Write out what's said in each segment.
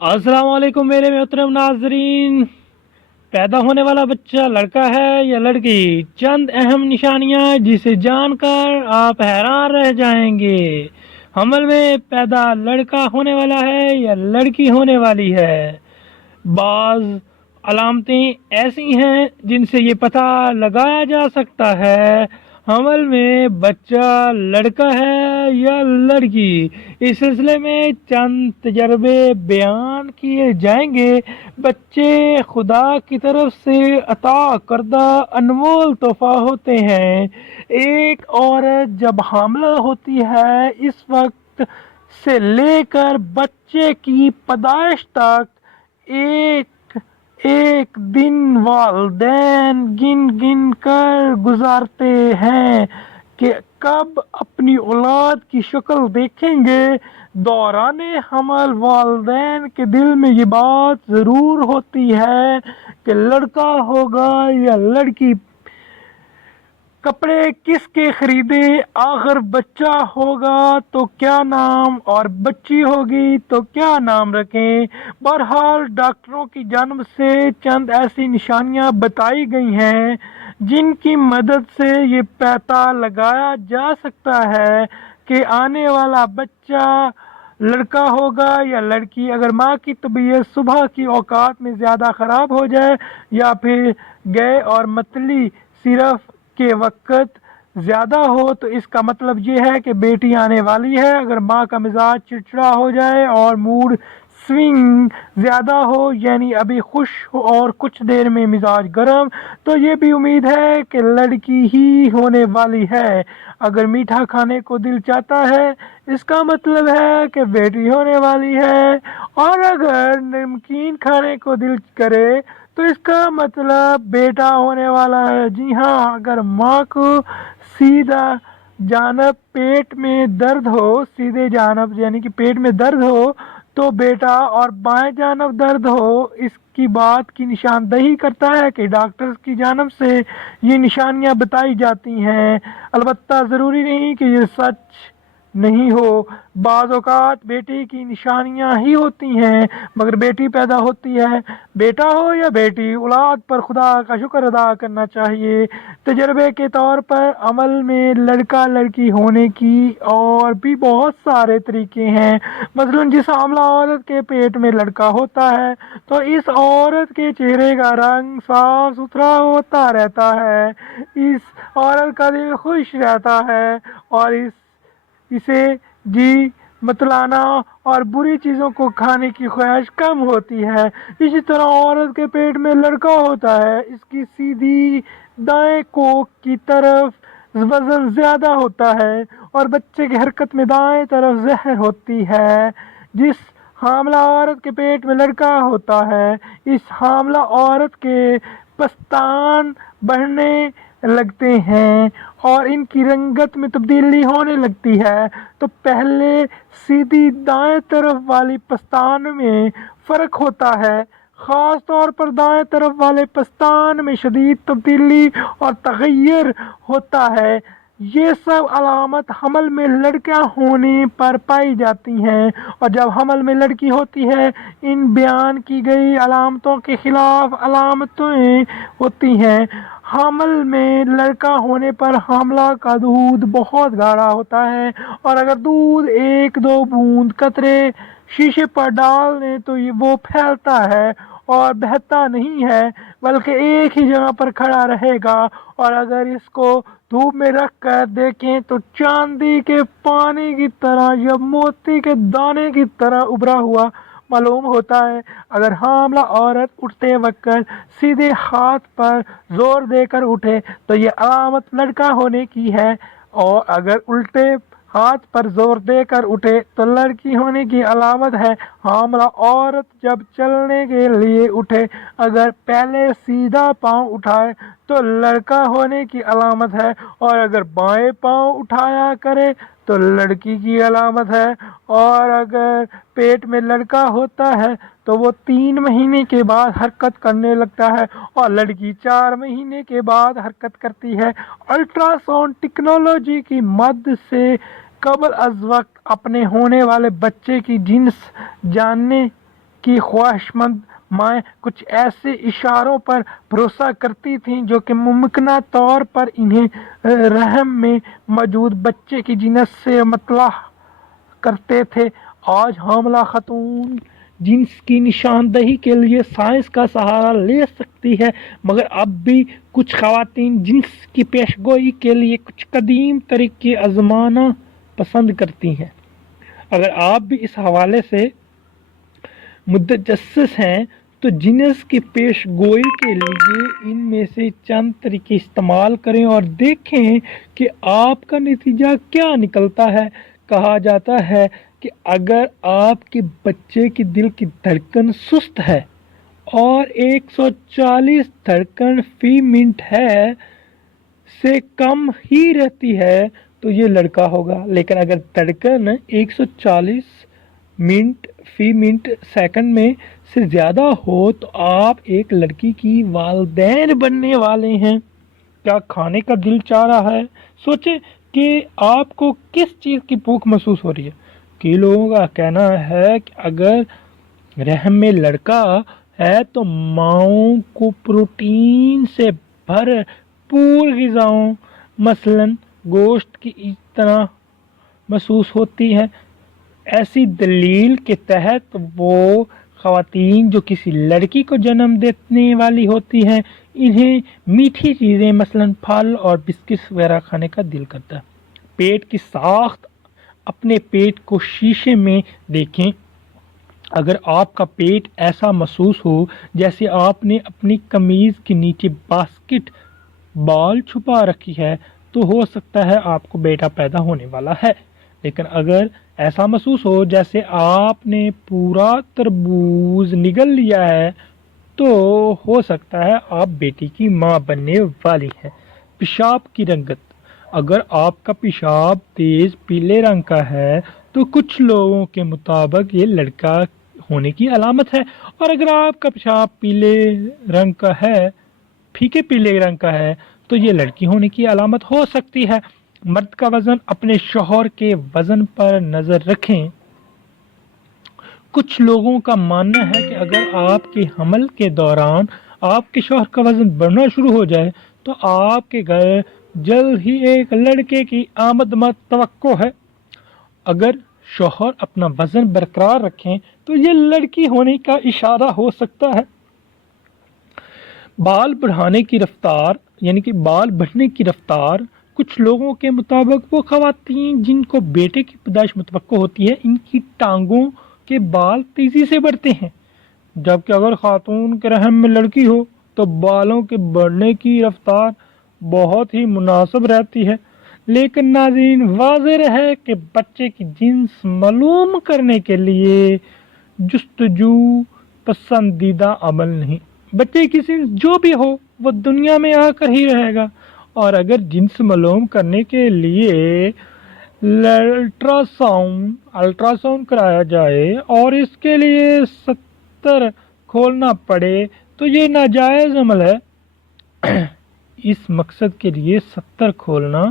अस्सलाम वालेकुम मेरे मोहतरम नाजरीन। पैदा होने वाला बच्चा लड़का है या लड़की, चंद अहम निशानियां जिसे जानकर आप हैरान रह जाएंगे। हमल में पैदा लड़का होने वाला है या लड़की होने वाली है। बाज अलामतें ऐसी हैं जिनसे ये पता लगाया जा सकता है हमल में बच्चा लड़का है या लड़की। इस सिलसिले में चंद तजर्बे बयान किए जाएंगे। बच्चे खुदा की तरफ से अता करदा अनमोल तोहफा होते हैं। एक औरत जब हामला होती है, इस वक्त से लेकर बच्चे की पैदाइश तक एक एक दिन वालिदैन गिन गिन कर गुजारते हैं कि कब अपनी औलाद की शक्ल देखेंगे। दौराने हमल वालिदैन के दिल में ये बात ज़रूर होती है कि लड़का होगा या लड़की। कपड़े किसके खरीदे, आखिर बच्चा होगा तो क्या नाम और बच्ची होगी तो क्या नाम रखें। बहरहाल डॉक्टरों की जानिब से चंद ऐसी निशानियां बताई गई हैं जिनकी मदद से ये पता लगाया जा सकता है कि आने वाला बच्चा लड़का होगा या लड़की। अगर माँ की तबीयत सुबह की औकात में ज़्यादा ख़राब हो जाए या फिर गए और मतली सिर्फ के वक्त ज़्यादा हो तो इसका मतलब ये है कि बेटी आने वाली है। अगर माँ का मिजाज चिड़चिड़ा हो जाए और मूड स्विंग ज़्यादा हो, यानी अभी खुश हो और कुछ देर में मिजाज गर्म, तो ये भी उम्मीद है कि लड़की ही होने वाली है। अगर मीठा खाने को दिल चाहता है, इसका मतलब है कि बेटी होने वाली है। और अगर नमकीन खाने को दिल करे तो इसका मतलब बेटा होने वाला है। जी हाँ, अगर माँ को सीधा जानब पेट में दर्द हो, सीधे जानब यानी कि पेट में दर्द हो तो बेटा, और बाएं जानब दर्द हो, इसकी बात की निशानदही करता है कि डॉक्टर्स की जानब से ये निशानियां बताई जाती हैं। अलबत्ता ज़रूरी नहीं कि ये सच नहीं हो। बाज़ औक़ात बेटी की निशानियां ही होती हैं, मगर बेटी पैदा होती है। बेटा हो या बेटी, औलाद पर खुदा का शुक्र अदा करना चाहिए। तजर्बे के तौर पर अमल में लड़का लड़की होने की और भी बहुत सारे तरीके हैं। मसलन जिस हामला औरत के पेट में लड़का होता है तो इस औरत के चेहरे का रंग साफ सुथरा होता रहता है, इस औरत का दिल खुश रहता है और इसे जी मतलाना और बुरी चीज़ों को खाने की ख्वाहिश कम होती है। इसी तरह औरत के पेट में लड़का होता है, इसकी सीधी दाएं कोख की तरफ वजन ज़्यादा होता है और बच्चे की हरकत में दाएं तरफ जहर होती है। जिस हामला औरत के पेट में लड़का होता है, इस हामला औरत के पस्तान बढ़ने लगते हैं और इनकी रंगत में तब्दीली होने लगती है। तो पहले सीधी दाएं तरफ वाली पस्तान में फ़र्क होता है, ख़ास तौर पर दाएं तरफ वाले पस्तान में शदीद तब्दीली और तग़य्युर होता है। ये सब अलामत हमल में लड़का होने पर पाई जाती हैं, और जब हमल में लड़की होती है, इन बयान की गई अलामतों के ख़िलाफ़ अलामतें होती हैं। हमल में लड़का होने पर हामला का दूध बहुत गाढ़ा होता है और अगर दूध एक दो बूंद कतरे शीशे पर डाल दें तो ये वो फैलता है और बहता नहीं है, बल्कि एक ही जगह पर खड़ा रहेगा। और अगर इसको धूप में रख कर देखें तो चांदी के पानी की तरह या मोती के दाने की तरह उभरा हुआ मालूम होता है। अगर हामला औरत उठते वक्त सीधे हाथ पर जोर देकर उठे तो ये अलामत लड़का होने की है, और अगर उल्टे हाथ पर जोर देकर उठे तो लड़की होने की अलामत है। हामला औरत जब चलने के लिए उठे, अगर पहले सीधा पांव उठाए तो लड़का होने की अलामत है, और अगर बाएं पांव उठाया करे तो लड़की की अलामत है। और अगर पेट में लड़का होता है तो वो 3 महीने के बाद हरकत करने लगता है और लड़की 4 महीने के बाद हरकत करती है। अल्ट्रासाउंड टेक्नोलॉजी की मदद से कबल अज वक्त अपने होने वाले बच्चे की जिन्स जानने کی خواہشمند مائیں کچھ ایسے اشاروں پر بھروسہ کرتی تھیں جو کہ ممکنہ طور پر انہیں رحم میں موجود بچے کی جنس سے مطلع کرتے تھے۔ آج حاملہ خاتون جنس کی نشاندہی کے لیے سائنس کا سہارا لے سکتی ہے، مگر اب بھی کچھ خواتین جنس کی پیشگوئی کے لیے کچھ قدیم طریقے آزمانا پسند کرتی ہیں۔ اگر آپ بھی اس حوالے سے متجسس ہیں تو جنس کی پیش گوئی کے لیے ان میں سے چند طریقے استعمال کریں اور دیکھیں کہ آپ کا نتیجہ کیا نکلتا ہے۔ کہا جاتا ہے کہ اگر آپ کے بچے کے دل کی دھڑکن سست ہے اور 140 دھڑکن فی منٹ ہے سے کم ہی رہتی ہے تو یہ لڑکا ہوگا، لیکن اگر دھڑکن 140 منٹ فی منٹ سیکنڈ میں سے زیادہ ہو تو آپ ایک لڑکی کی والدین بننے والے ہیں۔ کیا کھانے کا دل چاہ رہا ہے؟ سوچیں کہ آپ کو کس چیز کی بھوک محسوس ہو رہی ہے۔ کئی لوگوں کا کہنا ہے کہ اگر رحم میں لڑکا ہے تو ماؤں کو پروٹین سے بھرپور غذاؤں مثلاً گوشت کی طرح محسوس ہوتی ہے۔ ایسی دلیل کے تحت وہ خواتین جو کسی لڑکی کو جنم دینے والی ہوتی ہیں انہیں میٹھی چیزیں مثلاً پھل اور بسکٹ وغیرہ کھانے کا دل کرتا ہے۔ پیٹ کی ساخت، اپنے پیٹ کو شیشے میں دیکھیں۔ اگر آپ کا پیٹ ایسا محسوس ہو جیسے آپ نے اپنی قمیض کے نیچے باسکٹ بال چھپا رکھی ہے تو ہو سکتا ہے آپ کو بیٹا پیدا ہونے والا ہے، لیکن اگر ایسا محسوس ہو جیسے آپ نے پورا تربوز نگل لیا ہے تو ہو سکتا ہے آپ بیٹی کی ماں بننے والی ہیں۔ پیشاب کی رنگت، اگر آپ کا پیشاب تیز پیلے رنگ کا ہے تو کچھ لوگوں کے مطابق یہ لڑکا ہونے کی علامت ہے، اور اگر آپ کا پیشاب پیلے رنگ کا ہے، پھیکے پیلے رنگ کا ہے تو یہ لڑکی ہونے کی علامت ہو سکتی ہے۔ مرد کا وزن، اپنے شوہر کے وزن پر نظر رکھیں۔ کچھ لوگوں کا ماننا ہے کہ اگر آپ کے حمل کے دوران آپ کے شوہر کا وزن بڑھنا شروع ہو جائے تو آپ کے گھر جلد ہی ایک لڑکے کی آمد متوقع ہے۔ اگر شوہر اپنا وزن برقرار رکھیں تو یہ لڑکی ہونے کا اشارہ ہو سکتا ہے۔ بال بڑھانے کی رفتار یعنی کہ بال بڑھنے کی رفتار، کچھ لوگوں کے مطابق وہ خواتین جن کو بیٹے کی پیدائش متوقع ہوتی ہے ان کی ٹانگوں کے بال تیزی سے بڑھتے ہیں، جبکہ اگر خاتون کے رحم میں لڑکی ہو تو بالوں کے بڑھنے کی رفتار بہت ہی مناسب رہتی ہے۔ لیکن ناظرین، واضح ہے کہ بچے کی جنس معلوم کرنے کے لیے جستجو پسندیدہ عمل نہیں۔ بچے کی جنس جو بھی ہو وہ دنیا میں آ کر ہی رہے گا، اور اگر جنس معلوم کرنے کے لیے الٹراساؤنڈ کرایا جائے اور اس کے لیے 70 کھولنا پڑے تو یہ ناجائز عمل ہے۔ اس مقصد کے لیے 70 کھولنا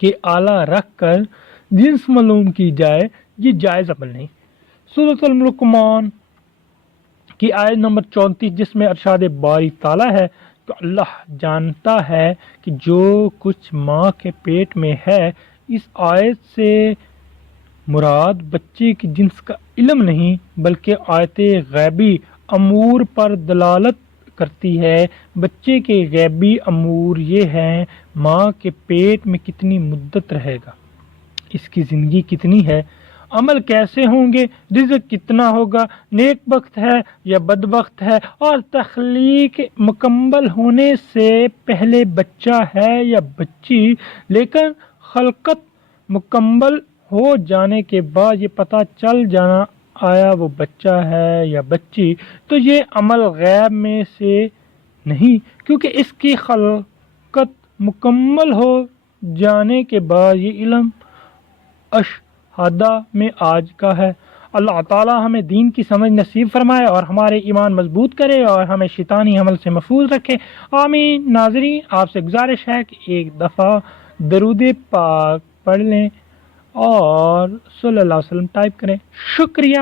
کے آلہ رکھ کر جنس معلوم کی جائے، یہ جائز عمل نہیں۔ سورۃ القمان کی آیت نمبر 34 جس میں ارشاد باری تعالیٰ ہے کہ اللہ جانتا ہے کہ جو کچھ ماں کے پیٹ میں ہے، اس آیت سے مراد بچے کی جنس کا علم نہیں بلکہ آیت غیبی امور پر دلالت کرتی ہے۔ بچے کے غیبی امور یہ ہیں: ماں کے پیٹ میں کتنی مدت رہے گا، اس کی زندگی کتنی ہے، عمل کیسے ہوں گے، رزق کتنا ہوگا، نیک بخت ہے یا بدبخت ہے، اور تخلیق مکمل ہونے سے پہلے بچہ ہے یا بچی، لیکن خلقت مکمل ہو جانے کے بعد یہ پتہ چل جانا آیا وہ بچہ ہے یا بچی، تو یہ عمل غیب میں سے نہیں، کیونکہ اس کی خلقت مکمل ہو جانے کے بعد یہ علم اشہادہ میں آج کا ہے۔ اللہ تعالی ہمیں دین کی سمجھ نصیب فرمائے اور ہمارے ایمان مضبوط کرے اور ہمیں شیطانی حمل سے محفوظ رکھے، آمین۔ ناظرین، آپ سے گزارش ہے کہ ایک دفعہ درود پاک پڑھ لیں اور صلی اللہ علیہ وسلم ٹائپ کریں۔ شکریہ۔